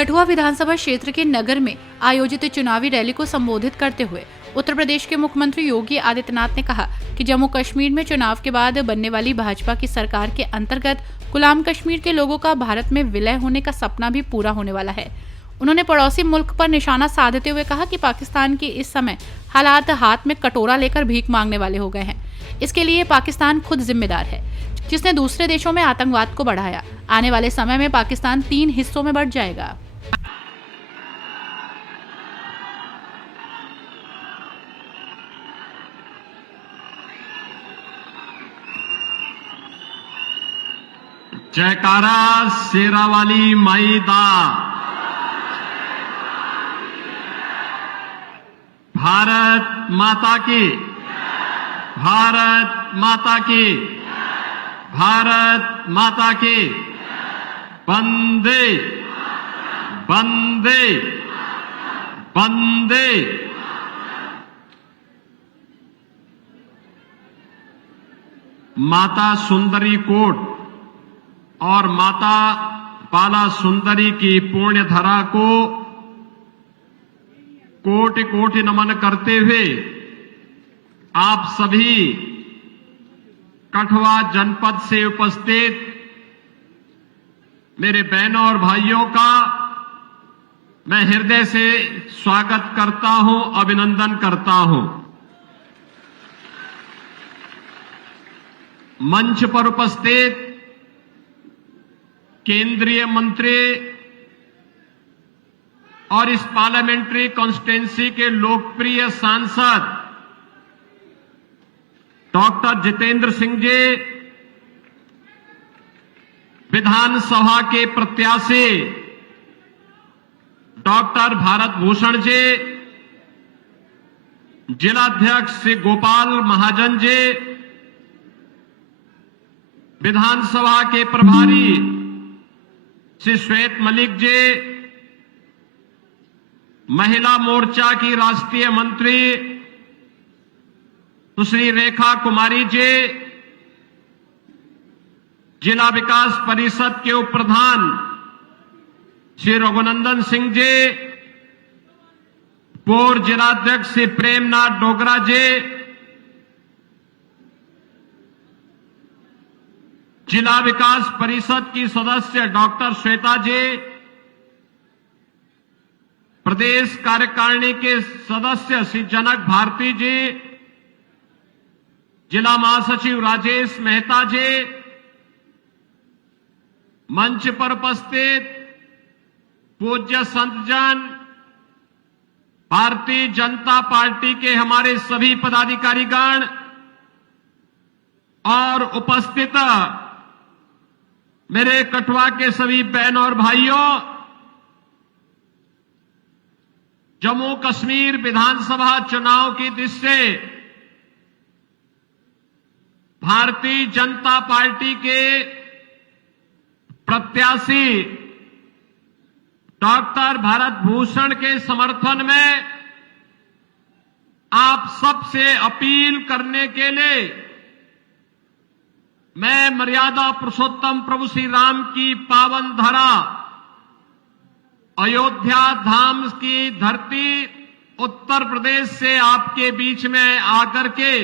कठुआ विधानसभा क्षेत्र के नगर में आयोजित चुनावी रैली को संबोधित करते हुए उत्तर प्रदेश के मुख्यमंत्री योगी आदित्यनाथ ने कहा कि जम्मू कश्मीर में चुनाव के बाद बनने वाली भाजपा की सरकार के अंतर्गत गुलाम कश्मीर के लोगों का भारत में विलय होने का सपना भी पूरा होने वाला है। उन्होंने पड़ोसी मुल्क पर निशाना साधते हुए कहा कि पाकिस्तान के इस समय हालात हाथ में कटोरा लेकर भीख मांगने वाले हो गए हैं। इसके लिए पाकिस्तान खुद जिम्मेदार है, जिसने दूसरे देशों में आतंकवाद को बढ़ाया। आने वाले समय में पाकिस्तान 3 हिस्सों में बढ़ जाएगा। जयकारा शेरावाली माई दा। भारत माता की, भारत माता की, भारत माता की। वंदे वंदे वंदे। माता सुंदरी कोट और माता बाला सुंदरी की पुण्य धरा को कोटि कोटि नमन करते हुए आप सभी कठुआ जनपद से उपस्थित मेरे बहनों और भाइयों का मैं हृदय से स्वागत करता हूं, अभिनंदन करता हूं। मंच पर उपस्थित केंद्रीय मंत्री और इस पार्लियामेंट्री कॉन्स्टिट्यूंसी के लोकप्रिय सांसद डॉक्टर जितेंद्र सिंह जी, विधानसभा के प्रत्याशी डॉक्टर भारत भूषण जी, जिलाध्यक्ष श्री गोपाल महाजन जी, विधानसभा के प्रभारी श्री श्वेत मलिक जी, महिला मोर्चा की राष्ट्रीय मंत्री सुश्री रेखा कुमारी जी, जिला विकास परिषद के उप प्रधान श्री रघुनंदन सिंह जी, पूर्व जिलाध्यक्ष श्री प्रेमनाथ डोगरा जी, जिला विकास परिषद की सदस्य डॉक्टर श्वेता जी, प्रदेश कार्यकारिणी के सदस्य श्री जनक भारती जी, जिला महासचिव राजेश मेहता जी, मंच पर उपस्थित पूज्य संतजन, भारतीय जनता पार्टी के हमारे सभी पदाधिकारीगण और उपस्थित मेरे कठुआ के सभी बहनों और भाइयों, जम्मू कश्मीर विधानसभा चुनाव की दृष्टि से भारतीय जनता पार्टी के प्रत्याशी डॉक्टर भारत भूषण के समर्थन में आप सबसे अपील करने के लिए मैं मर्यादा पुरुषोत्तम प्रभु श्री राम की पावन धरा अयोध्या धाम की धरती उत्तर प्रदेश से आपके बीच में आकर के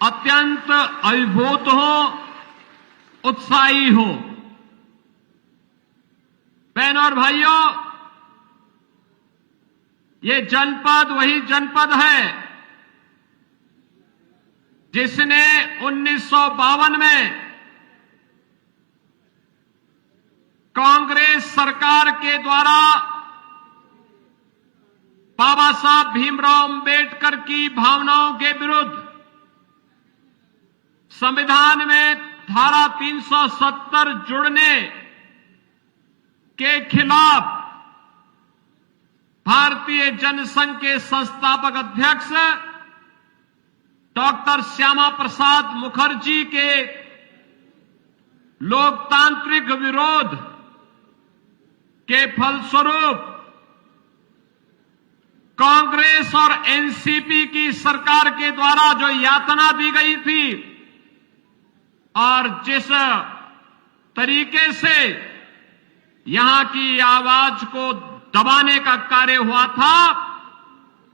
अत्यंत अभिभूत हो, उत्साही हो। बहनों और भाइयों, ये जनपद वही जनपद है जिसने 1952 में कांग्रेस सरकार के द्वारा बाबा साहब भीमराव अंबेडकर की भावनाओं के विरुद्ध संविधान में धारा 370 जुड़ने के खिलाफ भारतीय जनसंघ के संस्थापक अध्यक्ष डॉक्टर श्यामा प्रसाद मुखर्जी के लोकतांत्रिक विरोध के फलस्वरूप कांग्रेस और एनसीपी की सरकार के द्वारा जो यातना दी गई थी और जिस तरीके से यहां की आवाज को दबाने का कार्य हुआ था,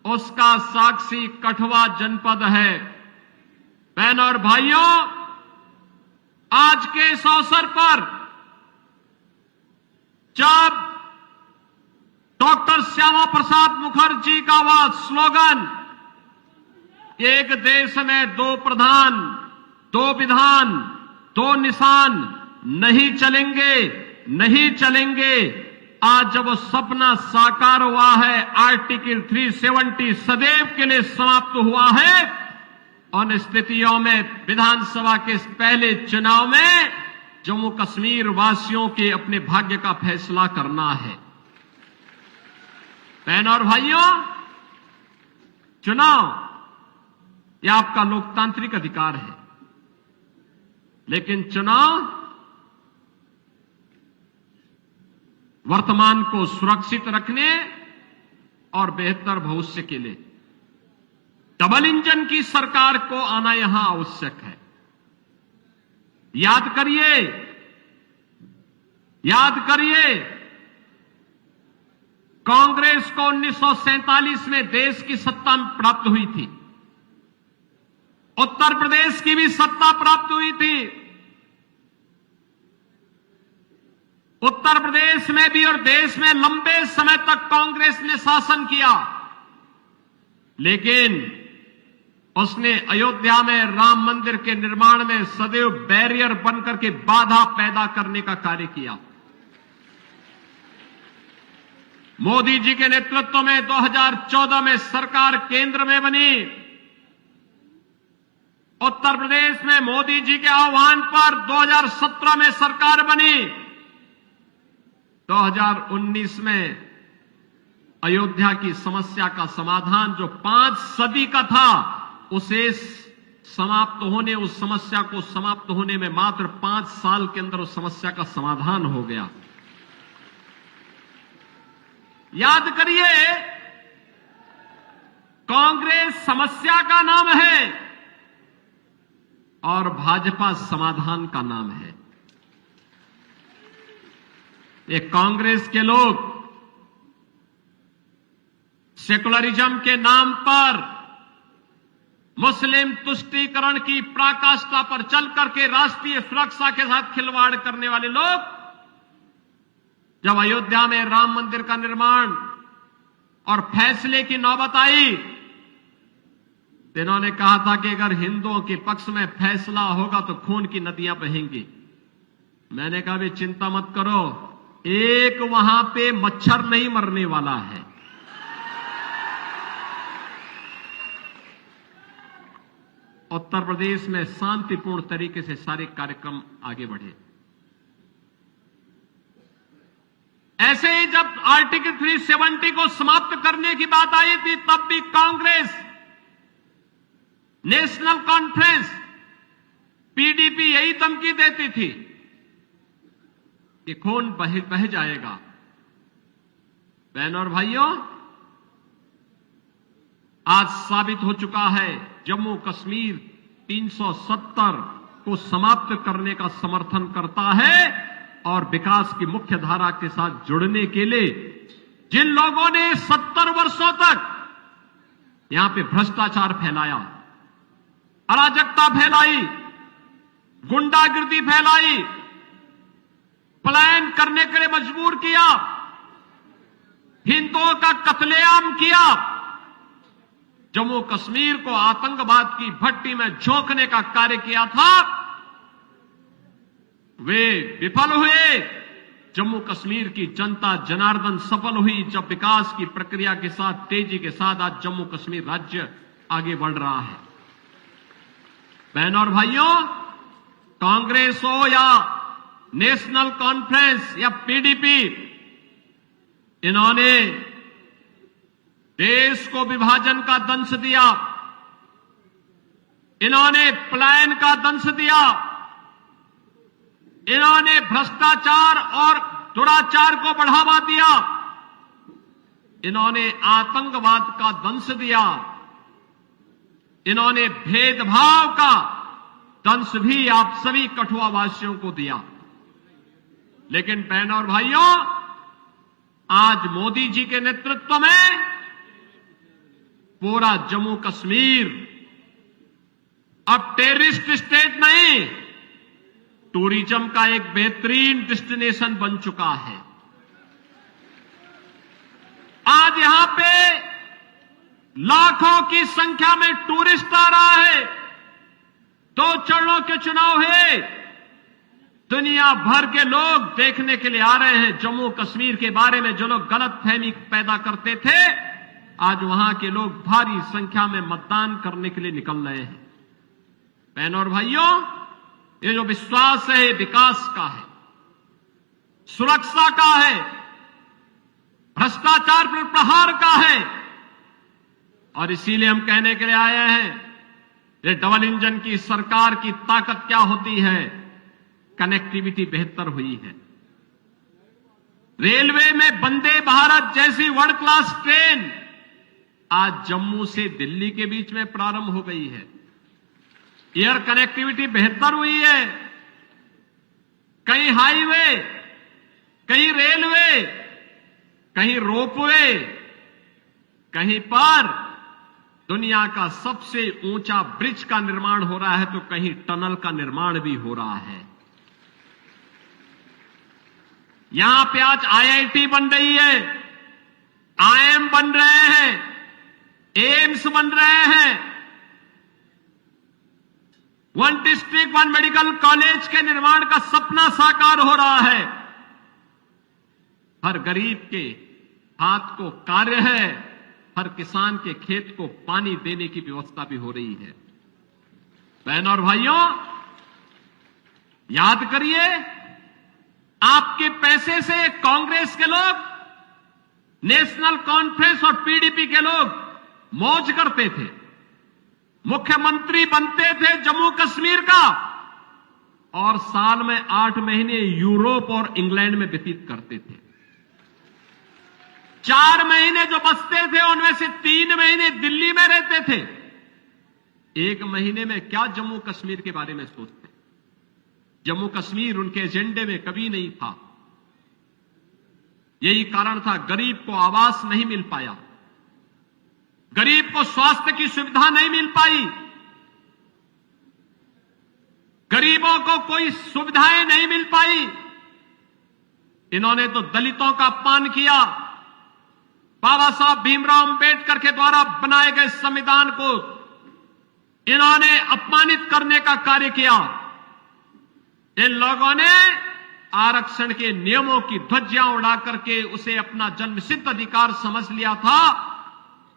उसका साक्षी कठुआ जनपद है। बहनों और भाइयों, आज के इस अवसर पर जब डॉक्टर श्यामा प्रसाद मुखर्जी का वह स्लोगन, एक देश में दो प्रधान, दो विधान, दो निशान, नहीं चलेंगे, नहीं चलेंगे, आज जब वो सपना साकार हुआ है, आर्टिकल 370 सदैव के लिए समाप्त हुआ है, उन स्थितियों में विधानसभा के इस पहले चुनाव में जम्मू कश्मीर वासियों के अपने भाग्य का फैसला करना है। बहनों और भाइयों, चुनाव यह आपका लोकतांत्रिक अधिकार है, लेकिन चुनाव वर्तमान को सुरक्षित रखने और बेहतर भविष्य के लिए डबल इंजन की सरकार को आना यहां आवश्यक है। याद करिए, याद करिए, कांग्रेस को 1947 में देश की सत्ता प्राप्त हुई थी, उत्तर प्रदेश की भी सत्ता प्राप्त हुई थी, उत्तर प्रदेश में भी और देश में लंबे समय तक कांग्रेस ने शासन किया, लेकिन उसने अयोध्या में राम मंदिर के निर्माण में सदैव बैरियर बनकर के बाधा पैदा करने का कार्य किया। मोदी जी के नेतृत्व में 2014 में सरकार केंद्र में बनी। उत्तर प्रदेश में मोदी जी के आह्वान पर 2017 में सरकार बनी। 2019 में अयोध्या की समस्या का समाधान जो 5 सदी का था, उसे समाप्त होने, उस समस्या को समाप्त होने में मात्र 5 साल के अंदर उस समस्या का समाधान हो गया। याद करिए, कांग्रेस समस्या का नाम है और भाजपा समाधान का नाम है। ये कांग्रेस के लोग सेकुलरिज्म के नाम पर, मुस्लिम तुष्टीकरण की पराकाष्ठा पर चल करके राष्ट्रीय सुरक्षा के साथ खिलवाड़ करने वाले लोग, जब अयोध्या में राम मंदिर का निर्माण और फैसले की नौबत आई, तो इन्होंने कहा था कि अगर हिंदुओं के पक्ष में फैसला होगा तो खून की नदियां बहेंगी। मैंने कहा भी चिंता मत करो, एक वहां पे मच्छर नहीं मरने वाला है। उत्तर प्रदेश में शांतिपूर्ण तरीके से सारे कार्यक्रम आगे बढ़े। ऐसे ही जब आर्टिकल 370 को समाप्त करने की बात आई थी, तब भी कांग्रेस, नेशनल कॉन्फ्रेंस, पीडीपी यही धमकी देती थी कि खून बह जाएगा। बहनों और भाइयों, आज साबित हो चुका है, जम्मू कश्मीर 370 को समाप्त करने का समर्थन करता है और विकास की मुख्य धारा के साथ जुड़ने के लिए जिन लोगों ने 70 वर्षों तक यहां पे भ्रष्टाचार फैलाया, अराजकता फैलाई, गुंडागिर्दी फैलाई, पलायन करने के लिए मजबूर किया, हिंदुओं का कत्लेआम किया, जम्मू कश्मीर को आतंकवाद की भट्टी में झोंकने का कार्य किया था, वे विफल हुए। जम्मू कश्मीर की जनता जनार्दन सफल हुई जब विकास की प्रक्रिया के साथ, तेजी के साथ आज जम्मू कश्मीर राज्य आगे बढ़ रहा है। बहनों और भाइयों, कांग्रेस हो या नेशनल कॉन्फ्रेंस या पीडीपी, इन्होंने देश को विभाजन का दंश दिया, इन्होंने पलायन का दंश दिया, इन्होंने भ्रष्टाचार और दुराचार को बढ़ावा दिया, इन्होंने आतंकवाद का दंश दिया, इन्होंने भेदभाव का दंश भी आप सभी कठुआ वासियों को दिया। लेकिन बहनों और भाइयों, आज मोदी जी के नेतृत्व में पूरा जम्मू कश्मीर अब टेररिस्ट स्टेट नहीं, टूरिज्म का एक बेहतरीन डेस्टिनेशन बन चुका है। आज यहां पे लाखों की संख्या में टूरिस्ट आ रहा है। 2 चरणों के चुनाव है, दुनिया भर के लोग देखने के लिए आ रहे हैं। जम्मू कश्मीर के बारे में जो लोग गलतफहमी पैदा करते थे, आज वहां के लोग भारी संख्या में मतदान करने के लिए निकल रहे हैं। बहनों और भाइयों, ये जो विश्वास है, ये विकास का है, सुरक्षा का है, भ्रष्टाचार पर प्रहार का है। और इसीलिए हम कहने के लिए आए हैं, ये डबल इंजन की सरकार की ताकत क्या होती है। कनेक्टिविटी बेहतर हुई है। रेलवे में वंदे भारत जैसी वर्ल्ड क्लास ट्रेन आज जम्मू से दिल्ली के बीच में प्रारंभ हो गई है। एयर कनेक्टिविटी बेहतर हुई है। कहीं हाईवे, कहीं रेलवे, कहीं रोपवे, कहीं पर दुनिया का सबसे ऊंचा ब्रिज का निर्माण हो रहा है, तो कहीं टनल का निर्माण भी हो रहा है। यहां पे आज आईआईटी बन रही है, आईएम बन रहे हैं, एम्स बन रहे हैं। 1 डिस्ट्रिक्ट 1 मेडिकल कॉलेज के निर्माण का सपना साकार हो रहा है। हर गरीब के हाथ को कार्य है, हर किसान के खेत को पानी देने की व्यवस्था भी हो रही है। बहनों और भाइयों, याद करिए, आपके पैसे से कांग्रेस के लोग, नेशनल कॉन्फ्रेंस और पीडीपी के लोग मौज करते थे, मुख्यमंत्री बनते थे जम्मू कश्मीर का, और साल में 8 महीने यूरोप और इंग्लैंड में व्यतीत करते थे। 4 महीने जो बचते थे, उनमें से 3 महीने दिल्ली में रहते थे। 1 महीने में क्या जम्मू कश्मीर के बारे में सोचते? जम्मू कश्मीर उनके एजेंडे में कभी नहीं था। यही कारण था, गरीब को आवास नहीं मिल पाया, गरीब को स्वास्थ्य की सुविधा नहीं मिल पाई, गरीबों को कोई सुविधाएं नहीं मिल पाई। इन्होंने तो दलितों का अपमान किया। बाबा साहब भीमराव अंबेडकर के द्वारा बनाए गए संविधान को इन्होंने अपमानित करने का कार्य किया। इन लोगों ने आरक्षण के नियमों की ध्वजियां उड़ा करके उसे अपना जन्मसिद्ध अधिकार समझ लिया था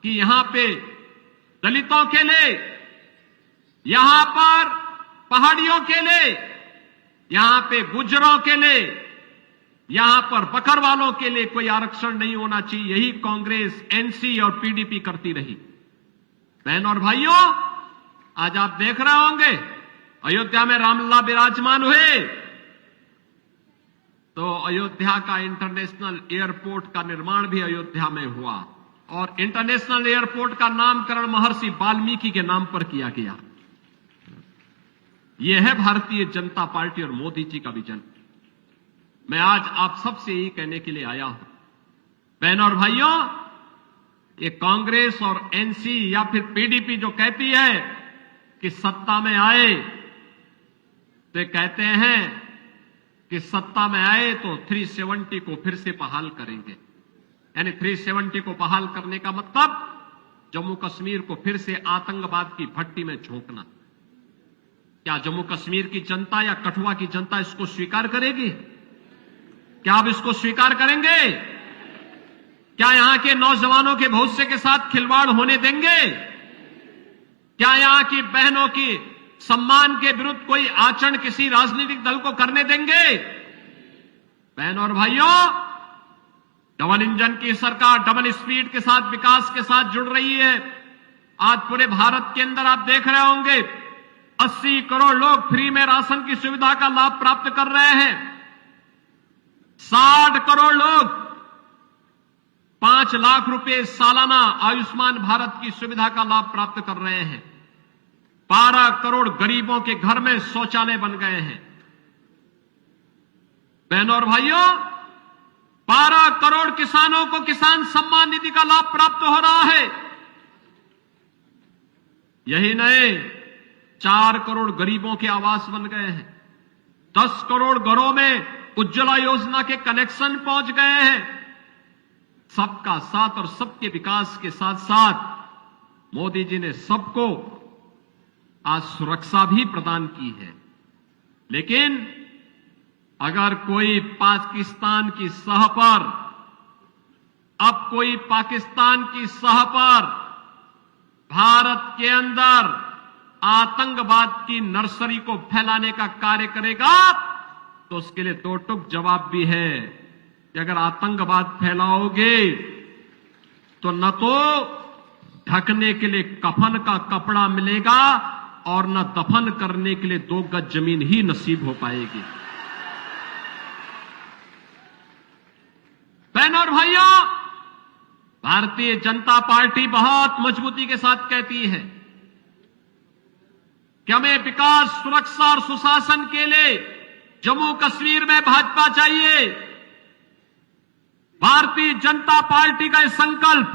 कि यहां पे दलितों के लिए, यहां पर पहाड़ियों के लिए, यहां पे गुजरों के लिए, यहां पर बकरवालों के लिए कोई आरक्षण नहीं होना चाहिए। यही कांग्रेस, एनसी और पीडीपी करती रही। बहनों और भाइयों, आज आप देख रहे होंगे, अयोध्या में रामलला विराजमान हुए तो अयोध्या का इंटरनेशनल एयरपोर्ट का निर्माण भी अयोध्या में हुआ, और इंटरनेशनल एयरपोर्ट का नामकरण महर्षि वाल्मीकि के नाम पर किया गया। यह है भारतीय जनता पार्टी और मोदी जी का विजन। मैं आज आप सबसे यही कहने के लिए आया हूं, बहनों और भाइयों, ये कांग्रेस और एनसी या फिर पीडीपी जो कहती है कि सत्ता में आए, तो कहते हैं कि सत्ता में आए तो 370 को फिर से बहाल करेंगे। यानी 370 को बहाल करने का मतलब जम्मू कश्मीर को फिर से आतंकवाद की भट्टी में झोंकना। क्या जम्मू कश्मीर की जनता या कठुआ की जनता इसको स्वीकार करेगी? क्या आप इसको स्वीकार करेंगे? क्या यहां के नौजवानों के भविष्य के साथ खिलवाड़ होने देंगे? क्या यहां की बहनों की सम्मान के विरुद्ध कोई आचरण किसी राजनीतिक दल को करने देंगे? बहनों और भाइयों, डबल इंजन की सरकार डबल स्पीड के साथ, विकास के साथ जुड़ रही है। आज पूरे भारत के अंदर आप देख रहे होंगे 80 करोड़ लोग फ्री में राशन की सुविधा का लाभ प्राप्त कर रहे हैं। 60 करोड़ लोग 5 लाख रुपए सालाना आयुष्मान भारत की सुविधा का लाभ प्राप्त कर रहे हैं। 12 करोड़ गरीबों के घर में शौचालय बन गए हैं। बहनों और भाइयों, 12 करोड़ किसानों को किसान सम्मान निधि का लाभ प्राप्त हो रहा है। यही नहीं, 4 करोड़ गरीबों के आवास बन गए हैं। 10 करोड़ घरों में उज्ज्वला योजना के कनेक्शन पहुंच गए हैं। सबका साथ और सबके विकास के साथ साथ मोदी जी ने सबको आज सुरक्षा भी प्रदान की है। लेकिन अगर कोई पाकिस्तान की सह पर, अब कोई पाकिस्तान की सह पर भारत के अंदर आतंकवाद की नर्सरी को फैलाने का कार्य करेगा, तो उसके लिए दो टूक जवाब भी है कि अगर आतंकवाद फैलाओगे तो न तो ढकने के लिए कफन का कपड़ा मिलेगा और न दफन करने के लिए 2 गज जमीन ही नसीब हो पाएगी। बहनों और भाइयों, भारतीय जनता पार्टी बहुत मजबूती के साथ कहती है कि हमें विकास, सुरक्षा और सुशासन के लिए जम्मू कश्मीर में भाजपा चाहिए। भारतीय जनता पार्टी का यह संकल्प,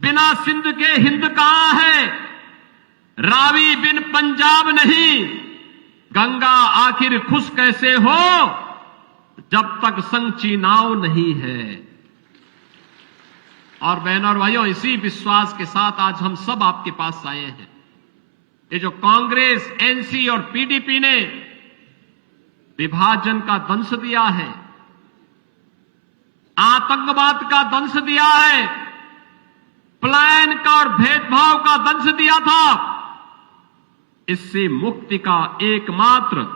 बिना सिंध के हिंद कहां है, रावी बिन पंजाब नहीं, गंगा आखिर खुश कैसे हो जब तक संग चीनाव नहीं है। और बहनों और भाइयों, इसी विश्वास के साथ आज हम सब आपके पास आए हैं। ये जो कांग्रेस, एनसी और पीडीपी ने विभाजन का दंश दिया है, आतंकवाद का दंश दिया है, पलायन का और भेदभाव का दंश दिया था, इससे मुक्ति का एकमात्र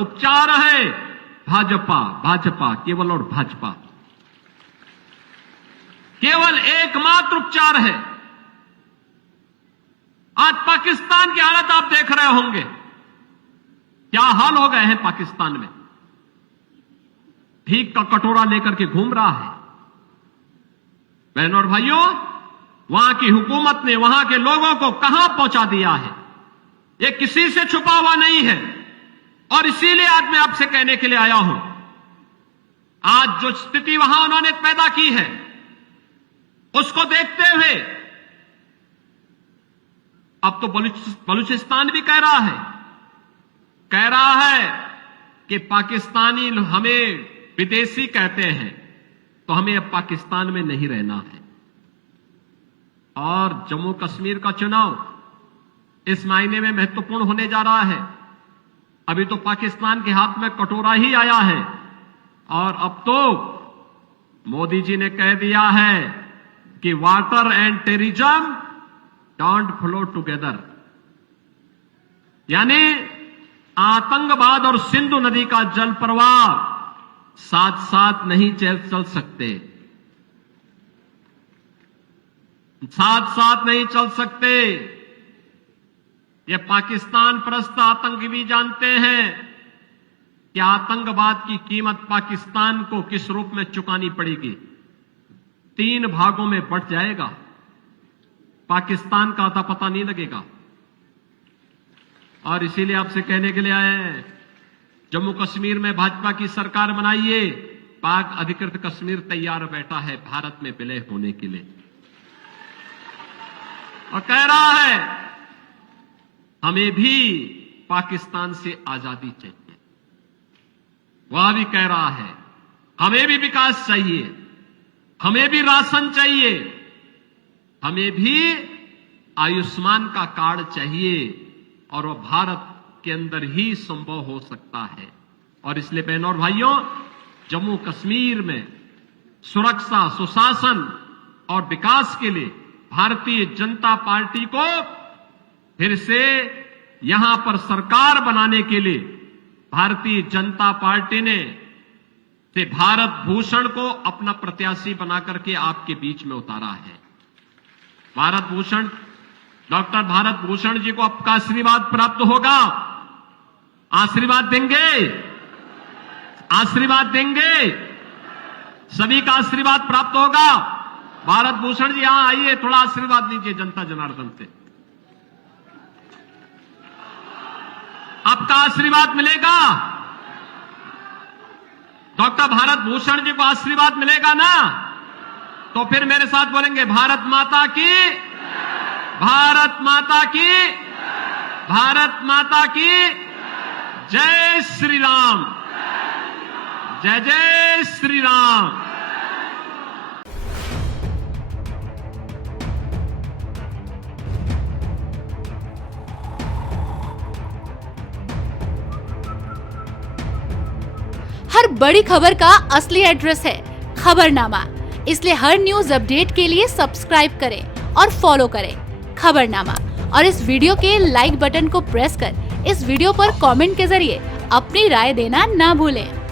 उपचार है भाजपा, भाजपा केवल और भाजपा, केवल एकमात्र उपचार है। आज पाकिस्तान की हालत आप देख रहे होंगे, क्या हाल हो गए हैं पाकिस्तान में। भीख का कटोरा लेकर के घूम रहा है। बहनों और भाइयों, वहां की हुकूमत ने वहां के लोगों को कहां पहुंचा दिया है, यह किसी से छुपा हुआ नहीं है। और इसीलिए आज मैं आपसे कहने के लिए आया हूं, आज जो स्थिति वहां उन्होंने पैदा की है, उसको देखते हुए अब तो बलूचिस्तान भी कह रहा है कि पाकिस्तानी हमें विदेशी कहते हैं, तो हमें अब पाकिस्तान में नहीं रहना है। और जम्मू कश्मीर का चुनाव इस मायने में महत्वपूर्ण होने जा रहा है। अभी तो पाकिस्तान के हाथ में कटोरा ही आया है, और अब तो मोदी जी ने कह दिया है कि water and terrorism don't flow together, यानी आतंकवाद और सिंधु नदी का जल प्रवाह साथ साथ नहीं चल सकते, साथ साथ नहीं चल सकते। ये पाकिस्तान परस्त आतंकी भी जानते हैं कि आतंकवाद की कीमत पाकिस्तान को किस रूप में चुकानी पड़ेगी। 3 भागों में बंट जाएगा, पाकिस्तान का अता पता नहीं लगेगा। और इसीलिए आपसे कहने के लिए आए हैं, जम्मू कश्मीर में भाजपा की सरकार बनाइए, पाक अधिकृत कश्मीर तैयार बैठा है भारत में विलय होने के लिए, और कह रहा है हमें भी पाकिस्तान से आजादी चाहिए। वह भी कह रहा है हमें भी विकास चाहिए, हमें भी राशन चाहिए, हमें भी आयुष्मान का कार्ड चाहिए, और वह भारत के अंदर ही संभव हो सकता है। और इसलिए बहनों और भाइयों, जम्मू कश्मीर में सुरक्षा, सुशासन और विकास के लिए भारतीय जनता पार्टी को फिर से यहां पर सरकार बनाने के लिए भारतीय जनता पार्टी ने से भारत भूषण को अपना प्रत्याशी बनाकर के आपके बीच में उतारा है। भारत भूषण, डॉक्टर भारत भूषण जी को आपका आशीर्वाद प्राप्त होगा। आशीर्वाद देंगे, आशीर्वाद देंगे, सभी का आशीर्वाद प्राप्त होगा। भारत भूषण जी यहां आइए, थोड़ा आशीर्वाद लीजिए जनता जनार्दन से, आपका आशीर्वाद मिलेगा। डॉक्टर भारत भूषण जी को आशीर्वाद मिलेगा ना, तो फिर मेरे साथ बोलेंगे भारत माता की, भारत माता की, भारत माता की जय श्री राम, जय जय श्री राम। हर बड़ी खबर का असली एड्रेस है खबरनामा, इसलिए हर न्यूज अपडेट के लिए सब्सक्राइब करें और फॉलो करें खबरनामा। और इस वीडियो के लाइक बटन को प्रेस कर इस वीडियो पर कमेंट के जरिए अपनी राय देना ना भूलें।